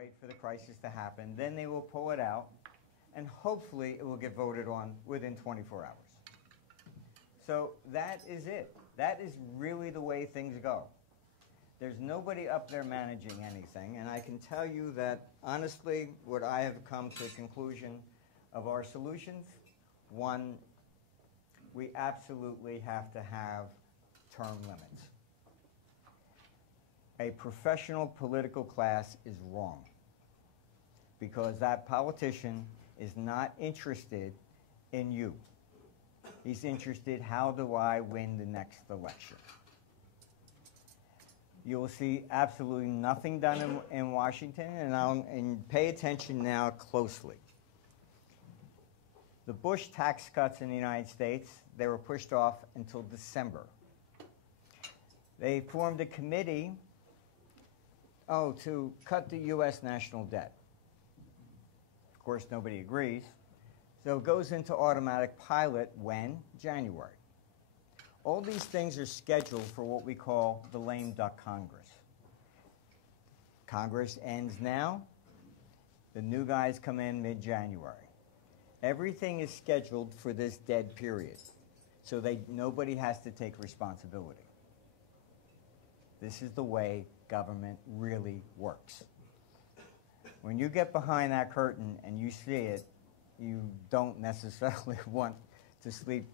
wait for the crisis to happen, then they will pull it out, and hopefully it will get voted on within 24 hours. So that is it. That is really the way things go. There's nobody up there managing anything, and I can tell you that, honestly, what I have come to the conclusion of our solutions, one, we absolutely have to have term limits. A professional political class is wrong because that politician is not interested in you. He's interested, how do I win the next election? You will see absolutely nothing done in Washington, and pay attention now closely. The Bush tax cuts in the United States, they were pushed off until December. They formed a committee to cut the U.S. national debt. Of course, nobody agrees. So it goes into automatic pilot when? January. All these things are scheduled for what we call the lame duck Congress. Congress ends now. The new guys come in mid-January. Everything is scheduled for this dead period, so nobody has to take responsibility. This is the way government really works. When you get behind that curtain and you see it, you don't necessarily want to sleep.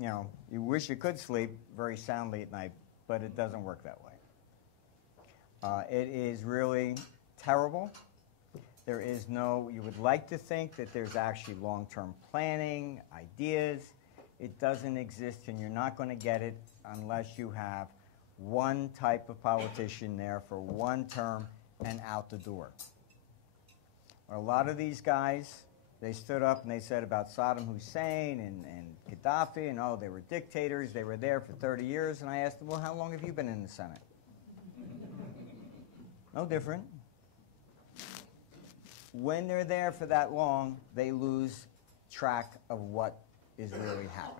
You know, you wish you could sleep very soundly at night, but it doesn't work that way. It is really terrible. There is no, you would like to think that there's actually long-term planning, ideas. It doesn't exist, and you're not going to get it unless you have one type of politician there for one term and out the door. A lot of these guys, they stood up and they said about Saddam Hussein and Gaddafi, and oh, they were dictators, they were there for 30 years, and I asked them, well, how long have you been in the Senate? No different. When they're there for that long, they lose track of what is really happening.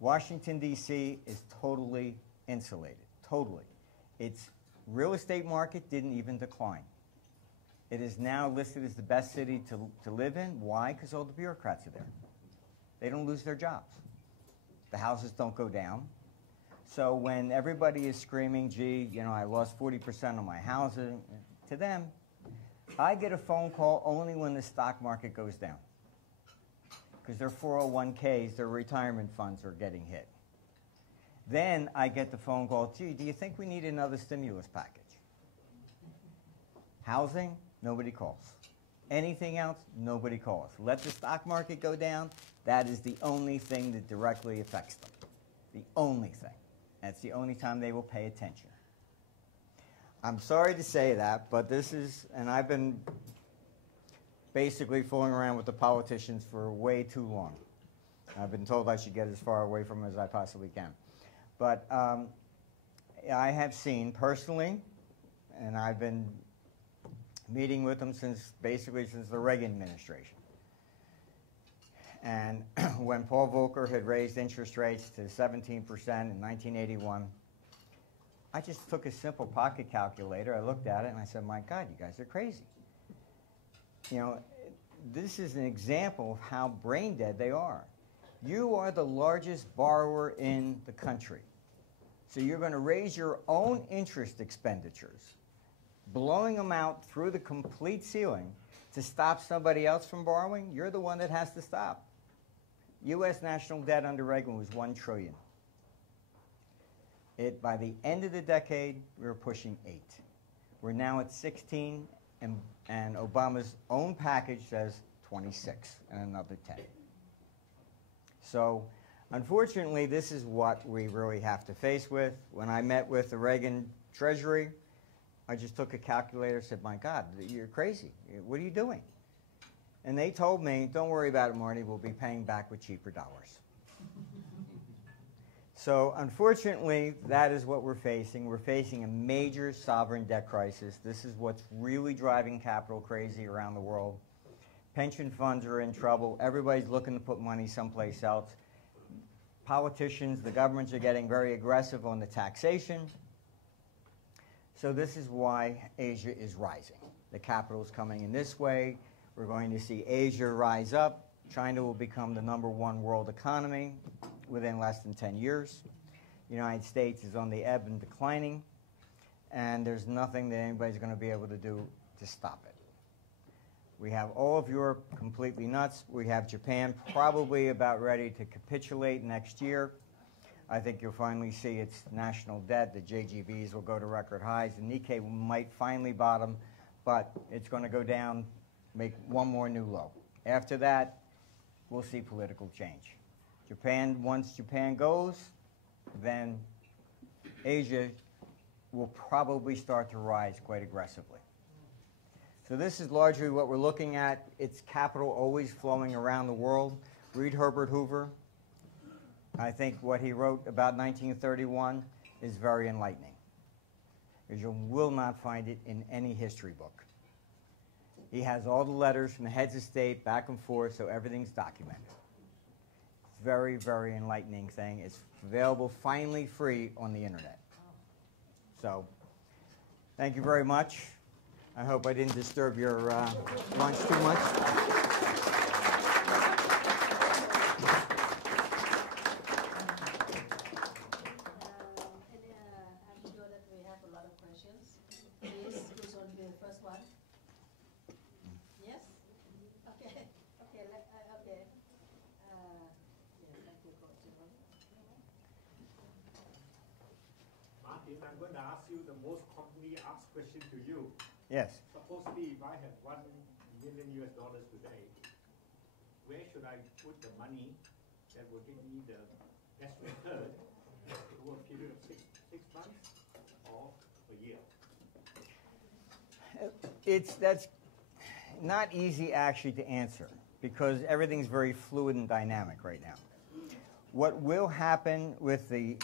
Washington, D.C. is totally insulated, totally. Its real estate market didn't even decline. It is now listed as the best city to live in. Why? Because all the bureaucrats are there. They don't lose their jobs. The houses don't go down. So when everybody is screaming, gee, you know, I lost 40% of my housing, to them, I get a phone call only when the stock market goes down, because their 401ks, their retirement funds are getting hit. Then I get the phone call, gee, do you think we need another stimulus package? Housing, nobody calls. Anything else, nobody calls. Let the stock market go down, that is the only thing that directly affects them. The only thing. That's the only time they will pay attention. I'm sorry to say that, but this is, and I've been basically fooling around with the politicians for way too long. I've been told I should get as far away from them as I possibly can. But I have seen personally, and I've been meeting with them basically since the Reagan administration. And when Paul Volcker had raised interest rates to 17% in 1981, I just took a simple pocket calculator, I looked at it, and I said, my God, you guys are crazy. You know, this is an example of how brain dead they are. You are the largest borrower in the country. So you're going to raise your own interest expenditures, blowing them out through the complete ceiling to stop somebody else from borrowing. You're the one that has to stop. U.S. national debt under Reagan was $1 trillion. By the end of the decade, we were pushing 8. We're now at 16, and Obama's own package says 26 and another 10. So, unfortunately, this is what we really have to face with. When I met with the Reagan Treasury, I just took a calculator and said, my God, you're crazy. What are you doing? And they told me, don't worry about it, Marty, we'll be paying back with cheaper dollars. So unfortunately, that is what we're facing. We're facing a major sovereign debt crisis. This is what's really driving capital crazy around the world. Pension funds are in trouble. Everybody's looking to put money someplace else. Politicians, the governments are getting very aggressive on the taxation. So this is why Asia is rising. The capital is coming in this way. We're going to see Asia rise up. China will become the #1 world economy within less than 10 years. The United States is on the ebb and declining, and there's nothing that anybody's going to be able to do to stop it. We have all of Europe completely nuts. We have Japan probably about ready to capitulate next year. I think you'll finally see its national debt. The JGBs will go to record highs. The Nikkei might finally bottom, but it's going to go down, make one more new low. After that, we'll see political change. Once Japan goes, then Asia will probably start to rise quite aggressively. So this is largely what we're looking at. It's capital always flowing around the world. Read Herbert Hoover. I think what he wrote about 1931 is very enlightening, because you will not find it in any history book. He has all the letters from the heads of state back and forth, so everything's documented. It's very, very enlightening thing. It's available finally free on the internet. So thank you very much. I hope I didn't disturb your lunch too much. I'm sure that we have a lot of questions. Please, who's going to be the first one? Yes? Okay. Okay. Okay. Thank you, Coach. Martin, I'm going to ask you the most commonly asked question to you. Yes. Supposedly, if I had $1 million today, where should I put the money that will give me the best return over a period of six months or a year? That's not easy actually to answer, because everything's very fluid and dynamic right now. What will happen with the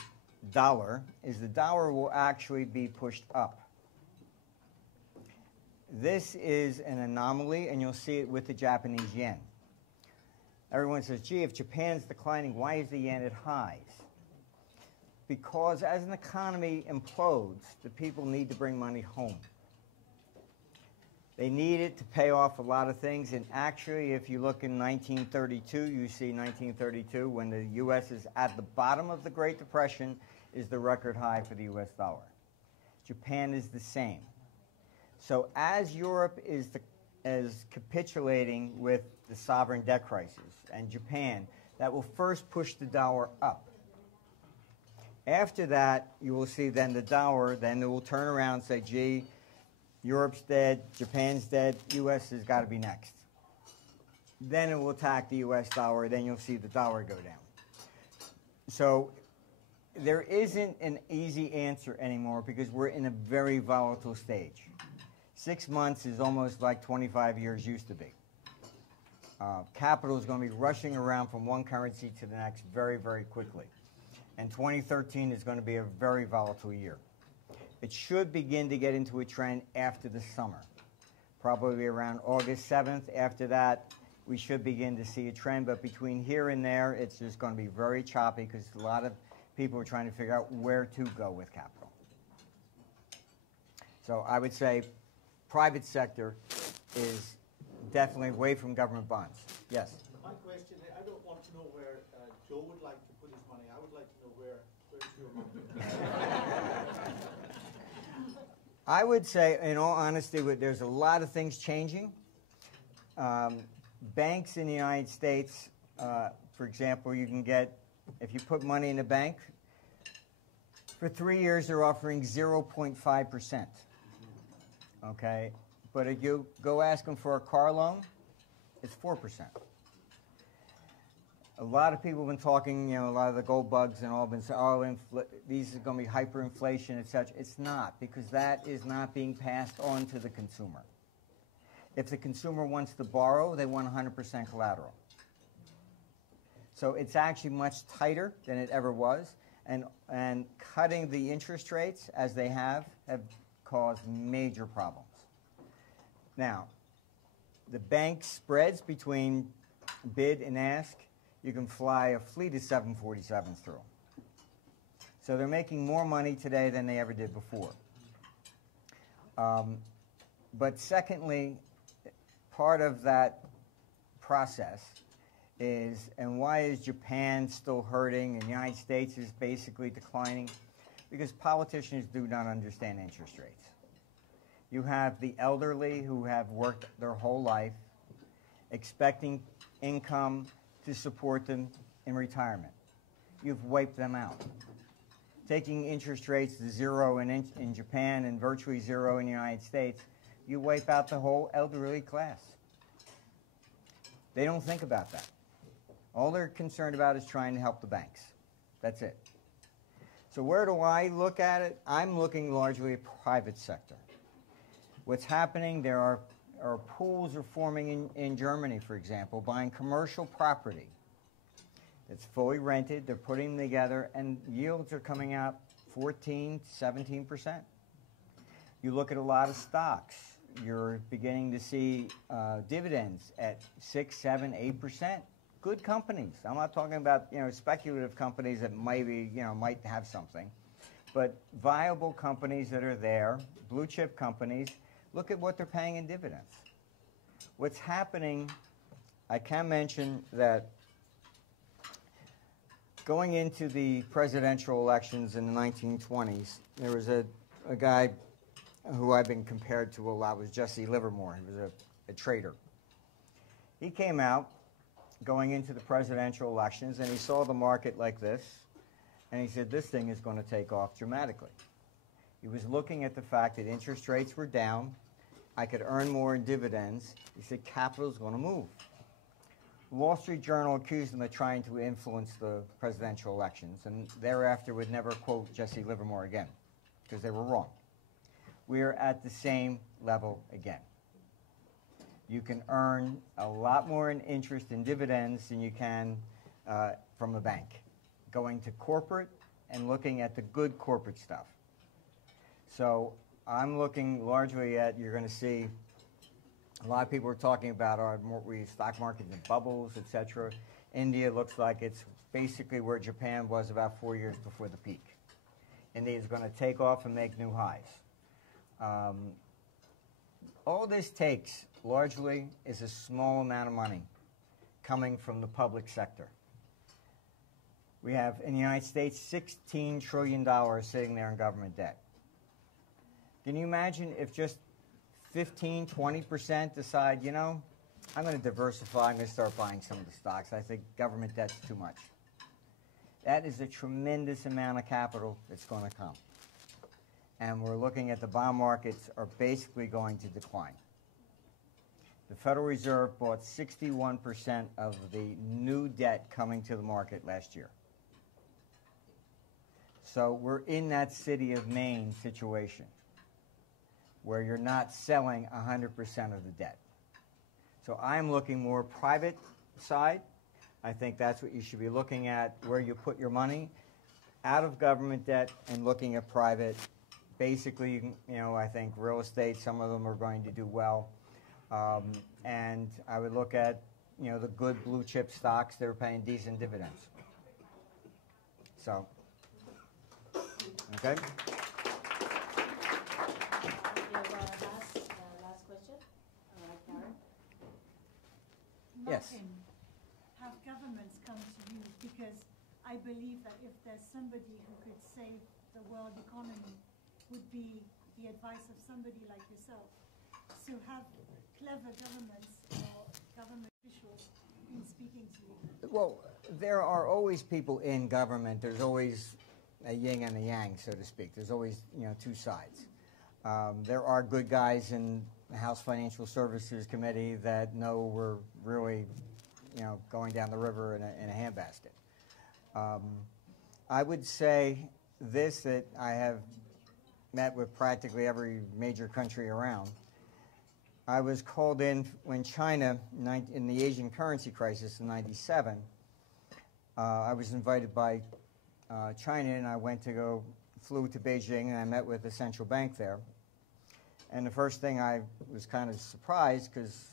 dollar is the dollar will actually be pushed up. This is an anomaly, and you'll see it with the Japanese yen. Everyone says, gee, if Japan's declining, why is the yen at highs? Because as an economy implodes, the people need to bring money home. They need it to pay off a lot of things, and actually, if you look in 1932, you see 1932, when the U.S. is at the bottom of the Great Depression, is the record high for the U.S. dollar. Japan is the same. So as Europe is capitulating with the sovereign debt crisis, and Japan, that will first push the dollar up. After that, you will see then the dollar, then it will turn around and say, gee, Europe's dead, Japan's dead, U.S. has got to be next. Then it will attack the U.S. dollar, then you'll see the dollar go down. So there isn't an easy answer anymore, because we're in a very volatile stage. 6 months is almost like 25 years used to be. Capital is going to be rushing around from one currency to the next very, very quickly. And 2013 is going to be a very volatile year. It should begin to get into a trend after the summer, probably around August 7th. After that, we should begin to see a trend. But between here and there, it's just going to be very choppy, because a lot of people are trying to figure out where to go with capital. So I would say private sector is definitely away from government bonds. Yes? My question, I don't want to know where Joe would like to put his money. I would like to know where's your money. I would say, in all honesty, there's a lot of things changing. Banks in the United States, for example, you can get, if you put money in a bank, for 3 years they're offering 0.5%. Okay? But if you go ask them for a car loan, it's 4%. A lot of people have been talking, a lot of the gold bugs and all have been saying, oh, these are going to be hyperinflation, etc. It's not, because that is not being passed on to the consumer. If the consumer wants to borrow, they want 100% collateral. So it's actually much tighter than it ever was, and cutting the interest rates as they have caused major problems. Now, the bank spreads between bid and ask, you can fly a fleet of 747s through. So they're making more money today than they ever did before. But secondly, part of that process is, and why is Japan still hurting and the United States is basically declining? Because politicians do not understand interest rates. You have the elderly who have worked their whole life expecting income to support them in retirement. You've wiped them out. Taking interest rates to zero in Japan and virtually zero in the United States, you wipe out the whole elderly class. They don't think about that. All they're concerned about is trying to help the banks. That's it. So where do I look at it? I'm looking largely at private sector. What's happening, there are pools are forming in Germany, for example, buying commercial property. It's fully rented, they're putting them together, and yields are coming out 14, 17%. You look at a lot of stocks, you're beginning to see dividends at 6, 7, 8%. Good companies. I'm not talking about speculative companies that maybe might have something, but viable companies that are there, blue chip companies. Look at what they're paying in dividends. What's happening, I can mention that going into the presidential elections in the 1920s, there was a guy who I've been compared to a lot, was Jesse Livermore. He was a trader. He came out going into the presidential elections, and he saw the market like this, and he said, this thing is going to take off dramatically. He was looking at the fact that interest rates were down, I could earn more in dividends. He said, capital is going to move. The Wall Street Journal accused him of trying to influence the presidential elections, and thereafter would never quote Jesse Livermore again, because they were wrong. We are at the same level again. You can earn a lot more in interest in dividends than you can from a bank. Going to corporate and looking at the good corporate stuff. So I'm looking largely at, you're going to see, a lot of people are talking about our stock market in bubbles, etc. India looks like it's basically where Japan was about 4 years before the peak. India is going to take off and make new highs. All this takes, largely, is a small amount of money coming from the public sector. We have, in the United States, $16 trillion sitting there in government debt. Can you imagine if just 15, 20% decide, I'm going to diversify, I'm going to start buying some of the stocks. I think government debt's too much. That is a tremendous amount of capital that's going to come. And we're looking at the bond markets are basically going to decline. The Federal Reserve bought 61% of the new debt coming to the market last year. So we're in that city of Maine situation where you're not selling 100% of the debt. So I'm looking more private side. I think that's what you should be looking at, where you put your money, out of government debt and looking at private. Basically, I think real estate, some of them are going to do well. And I would look at, the good blue chip stocks that are paying decent dividends. So, okay. Last question. Karen? Yes. Martin, have governments come to you? Because I believe that if there's somebody who could save the world economy, would be the advice of somebody like yourself. So have clever governments or government officials been speaking to you? Well, there are always people in government. There's always a yin and a yang, so to speak. There's always, two sides. There are good guys in the House Financial Services Committee that know we're really, going down the river in a handbasket. I would say this, that I have met with practically every major country around. I was called in when China, in the Asian currency crisis in '97, I was invited by China, and I flew to Beijing, and I met with the central bank there. And the first thing, I was kind of surprised, because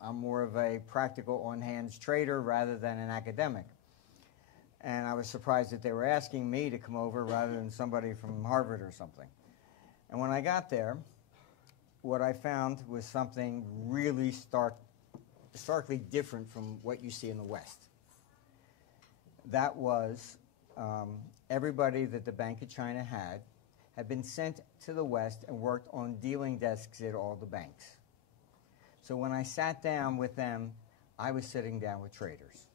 I'm more of a practical, on-hands trader rather than an academic. And I was surprised that they were asking me to come over rather than somebody from Harvard or something. And when I got there, what I found was something really starkly different from what you see in the West. That was everybody that the Bank of China had been sent to the West and worked on dealing desks at all the banks. So when I sat down with them, I was sitting down with traders.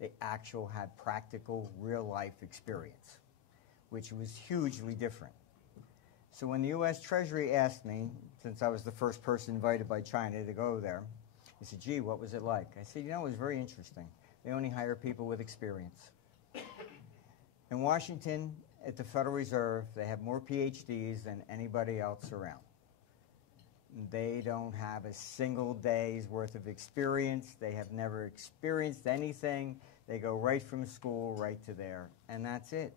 They actually had practical, real-life experience, which was hugely different. So when the U.S. Treasury asked me, since I was the first person invited by China to go there, he said, gee, what was it like? I said, you know, it was very interesting. They only hire people with experience. In Washington, at the Federal Reserve, they have more PhDs than anybody else around. They don't have a single day's worth of experience. They have never experienced anything. They go right from school right to there, and that's it.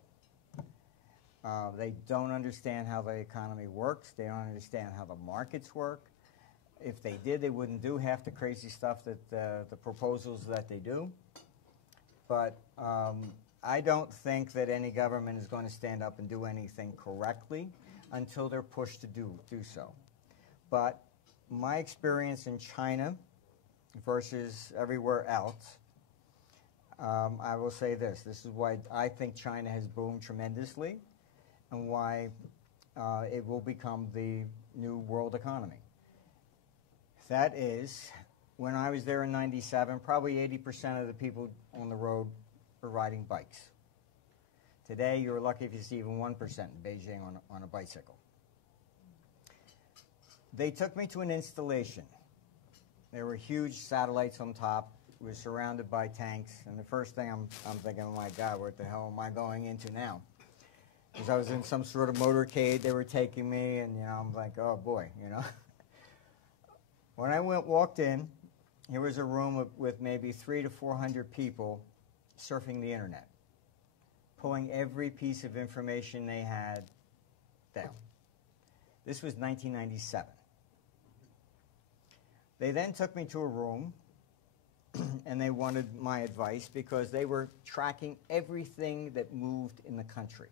They don't understand how the economy works. They don't understand how the markets work. If they did, they wouldn't do half the crazy stuff that the proposals that they do. But I don't think that any government is going to stand up and do anything correctly until they're pushed to do so. But my experience in China versus everywhere else, I will say this. This is why I think China has boomed tremendously and why it will become the new world economy. That is, when I was there in '97, probably 80% of the people on the road were riding bikes. Today, you're lucky if you see even 1% in Beijing on a bicycle. They took me to an installation. There were huge satellites on top. It was surrounded by tanks. And the first thing I'm thinking, oh my God, what the hell am I going into now? Because I was in some sort of motorcade. They were taking me, and I'm like, oh boy, When I walked in, here was a room with maybe 300 to 400 people surfing the internet, pulling every piece of information they had down. This was 1997. They then took me to a room, and they wanted my advice because they were tracking everything that moved in the country.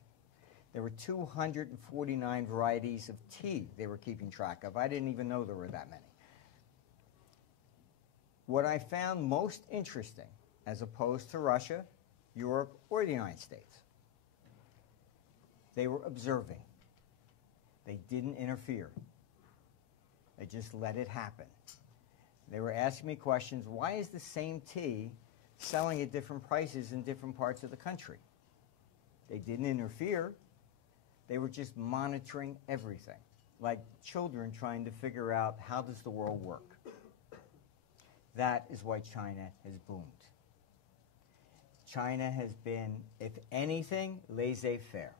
There were 249 varieties of tea they were keeping track of. I didn't even know there were that many. What I found most interesting, as opposed to Russia, Europe, or the United States, they were observing. They didn't interfere. They just let it happen. They were asking me questions. Why is the same tea selling at different prices in different parts of the country? They didn't interfere. They were just monitoring everything, like children trying to figure out how does the world work. That is why China has boomed. China has been, if anything, laissez-faire.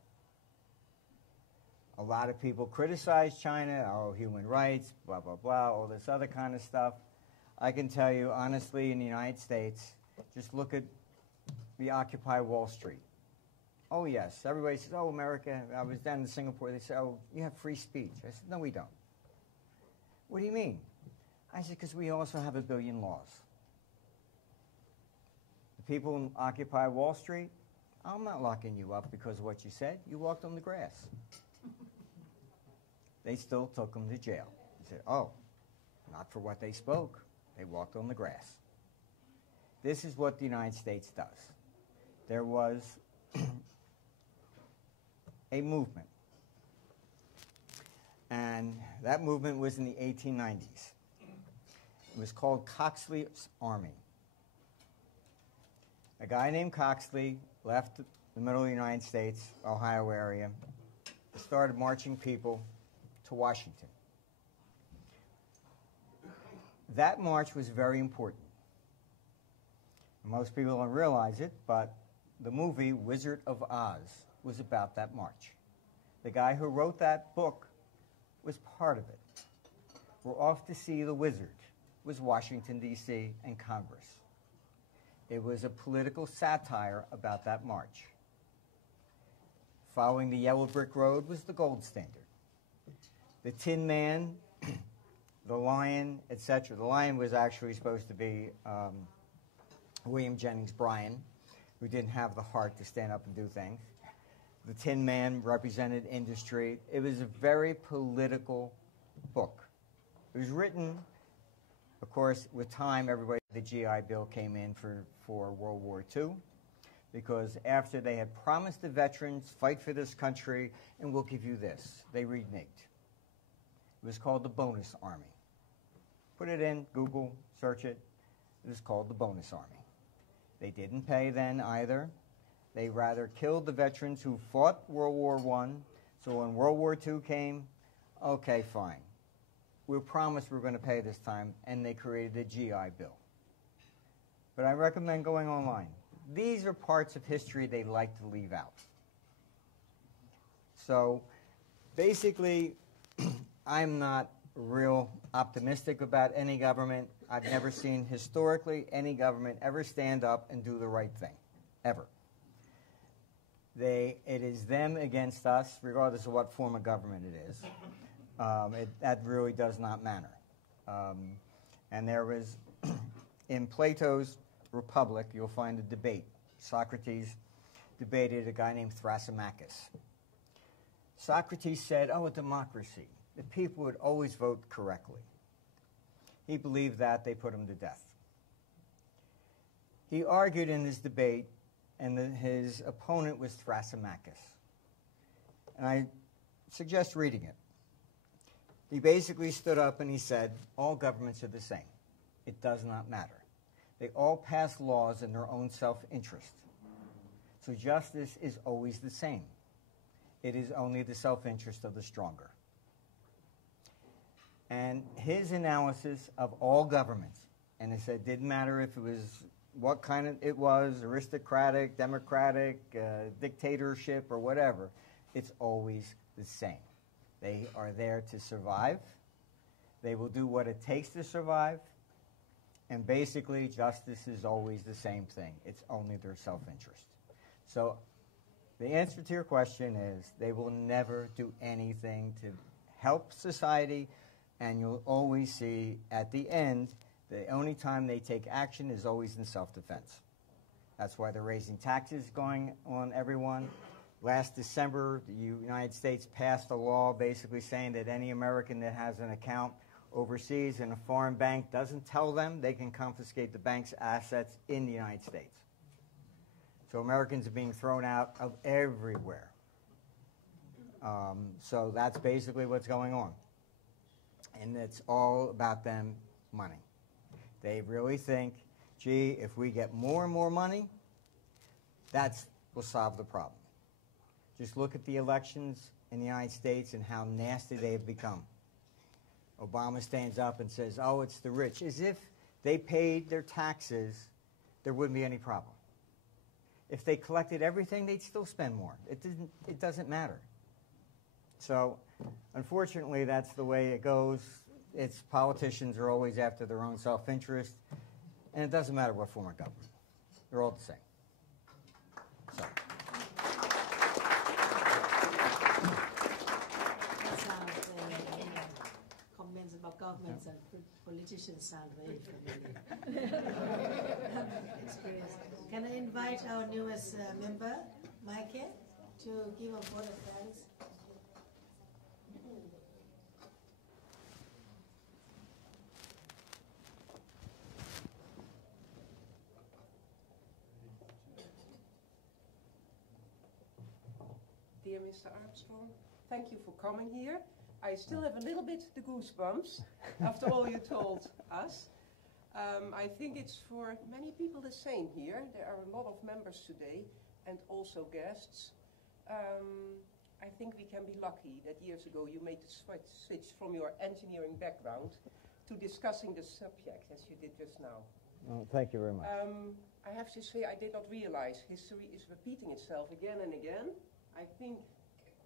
A lot of people criticize China, oh, human rights, blah, blah, blah, all this other kind of stuff. I can tell you, honestly, in the United States, just look at the Occupy Wall Street. Oh, yes, everybody says, oh, America, I was down in Singapore, they say, oh, you have free speech. I said, no, we don't. What do you mean? I said, because we also have 1 billion laws. The people in Occupy Wall Street, I'm not locking you up because of what you said. You walked on the grass. They still took them to jail. They said, oh, not for what they spoke. They walked on the grass. This is what the United States does. There was a movement. And that movement was in the 1890s. It was called Coxley's Army. A guy named Coxley left the middle of the United States, Ohio area, started marching people to Washington. That march was very important. Most people don't realize it, but the movie Wizard of Oz was about that march. The guy who wrote that book was part of it. We're off to see the wizard. It was Washington, D.C. and Congress. It was a political satire about that march. Following the yellow brick road was the gold standard. The Tin Man, the Lion, etc. The Lion was actually supposed to be William Jennings Bryan, who didn't have the heart to stand up and do things. The Tin Man represented industry. It was a very political book. It was written, of course, with time, everybody, the GI Bill came in for World War II, because after they had promised the veterans, fight for this country, and we'll give you this, they reneged. It was called the Bonus Army. Put it in, Google, search it. It was called the Bonus Army. They didn't pay then either. They rather killed the veterans who fought World War I. So when World War II came, okay, fine. We promised we're going to pay this time, and they created the GI Bill. But I recommend going online. These are parts of history they like to leave out. So basically, I'm not real optimistic about any government. I've never seen historically any government ever stand up and do the right thing, ever. It is them against us, regardless of what form of government it is. That really does not matter. And there was, in Plato's Republic, you'll find a debate. Socrates debated a guy named Thrasymachus. Socrates said, oh, a democracy. The people would always vote correctly. He believed that, they put him to death. He argued in this debate, and his opponent was Thrasymachus. And I suggest reading it. He basically stood up and he said, all governments are the same. It does not matter. They all pass laws in their own self-interest. So justice is always the same. It is only the self-interest of the stronger. And his analysis of all governments, and he said it didn't matter if it was what kind of it was, aristocratic, democratic, dictatorship, or whatever, it's always the same. They are there to survive. They will do what it takes to survive. And basically, justice is always the same thing. It's only their self-interest. So the answer to your question is they will never do anything to help society, and you'll always see at the end, the only time they take action is always in self-defense. That's why they're raising taxes going on everyone. Last December, the United States passed a law basically saying that any American that has an account overseas in a foreign bank doesn't tell them, they can confiscate the bank's assets in the United States. So Americans are being thrown out of everywhere. So that's basically what's going on. And it's all about them money. They really think, gee, if we get more and more money, that will solve the problem. Just look at the elections in the United States and how nasty they have become. Obama stands up and says, oh, it's the rich. As if they paid their taxes, there wouldn't be any problem. If they collected everything, they'd still spend more. It doesn't matter. So, unfortunately, that's the way it goes. It's politicians are always after their own self-interest, and it doesn't matter what form of government. They're all the same. So. Comments about governments and politicians sound very familiar. Experience. Can I invite our newest member, Mike, to give a vote of thanks? Dear Mr. Armstrong, thank you for coming here. I still have a little bit the goosebumps after all you told us. I think it's for many people the same here. There are a lot of members today and also guests. I think we can be lucky that years ago you made the switch from your engineering background to discussing the subject as you did just now. Well, thank you very much. I have to say I did not realize history is repeating itself again and again. I think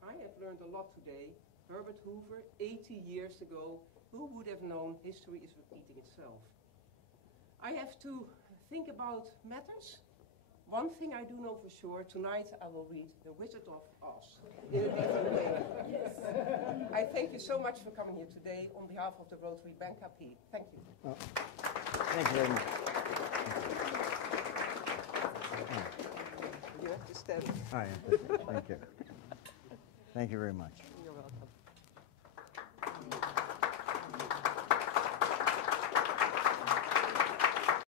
I have learned a lot today. Herbert Hoover, 80 years ago, who would have known history is repeating itself? I have to think about matters. One thing I do know for sure, tonight I will read The Wizard of Oz in a different way. Yes. I thank you so much for coming here today on behalf of the Rotary Bangkapi. Thank you. Oh. Thank you very much. You have to stand. Oh, yeah. Thank you. Thank you very much.